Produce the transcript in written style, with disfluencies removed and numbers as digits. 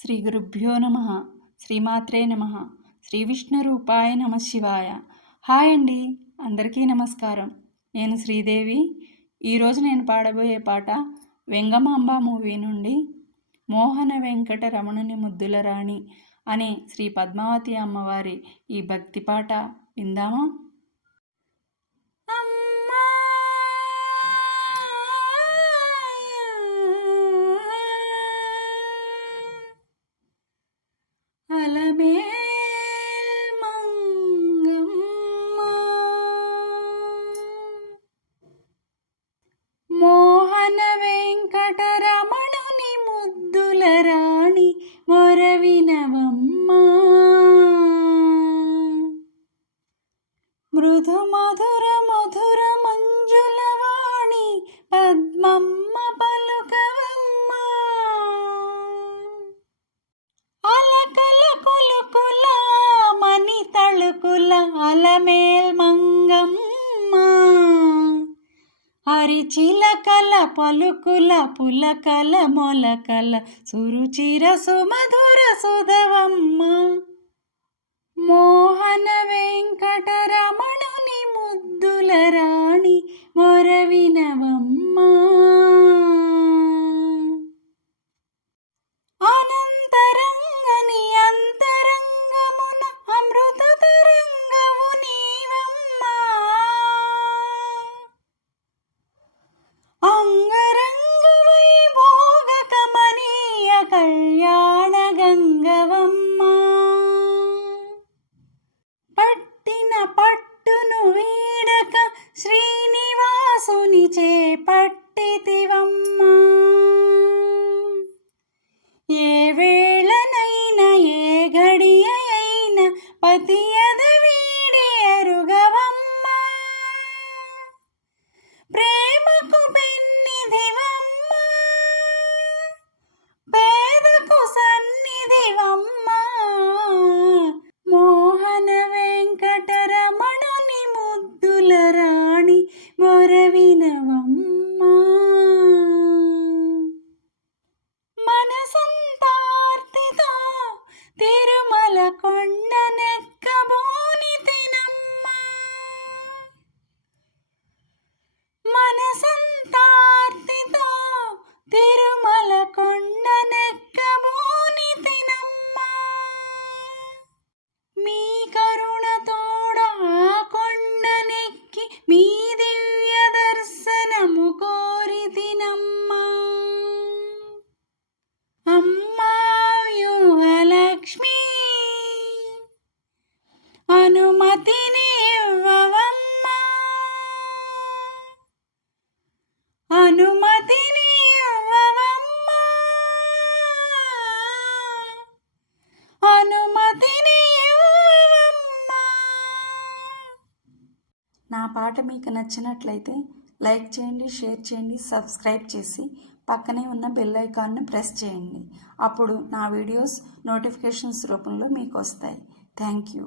శ్రీ గురుభ్యో నమ. శ్రీమాత్రే నమ. శ్రీ విష్ణు రూపాయ నమ శివాయ. హాయ్ అండి, అందరికీ నమస్కారం. నేను శ్రీదేవి. ఈరోజు నేను పాడబోయే పాట వెంగమాంబ మూవీ నుండి మోహన వెంకట రమణుని ముద్దుల రాణి అనే శ్రీ పద్మావతి అమ్మవారి ఈ భక్తి పాట విందామా? మోహన వెంకట రమణుని ముద్దుల రాణి మొరవినవమ్మా, మృదు మధుర మధుర మంజుల వాణి పద్మమ్మ పలుకవమ్మా, అలకల కులుకుల మణి తళుకుల అలమేల్ మంగమ్మ, హరిచిలకల పలుకుల పులకల మొలకల సురుచిర సుమధుర సుధవమ్మ, మోహన వెంకట రమణుని ముద్దుల రాణి మొరవినవమ్మ, అనంతరంగని అంతరంగమున అమృత తరంగము నీవమ్మ, అంగరంగ వైభోగ కమనీయ కళ్యాణ గంగవమ్మ, పట్టిన పట్టును వీడక శ్రీనివాసుని చేపట్టితివమ్మ, ఏ వేళనైనా ఏ ఘడియ అయినా పతియద వీడి ఎరుగవమ్మ, ప్రేమకు పెన్నిధివమ్మ, పేదకు సన్నిధివమ్మ, మోహన వెంకట రమణుని ముద్దుల రాణి మొరవినవమ్మ, మనసంతార్తితో తిరుమల కొండనెక్కబోని తినమ్మ, మనసంతార్తితో తిరుమల కొండనెక్కబోని తినమ్మ, మీ కరుణ తోడ ఆ కొండనెక్కి మీ దివ్య దర్శనము కోరి తినమ్మ, అమ్మా వ్యూహలక్ష్మి అనుమతిని ఇవ్వవమ్మ, అనుమతిని ఇవ్వవమ్మ, అనుమతిని ఇవ్వవమ్మ. నా పాట మీకు నచ్చినట్లయితే లైక్ చేయండి, షేర్ చేయండి, సబ్స్క్రైబ్ చేసి పక్కనే ఉన్న బెల్ ఐకాన్ను ప్రెస్ చేయండి. అప్పుడు నా వీడియోస్ నోటిఫికేషన్స్ రూపంలో మీకు వస్తాయి. Thank you.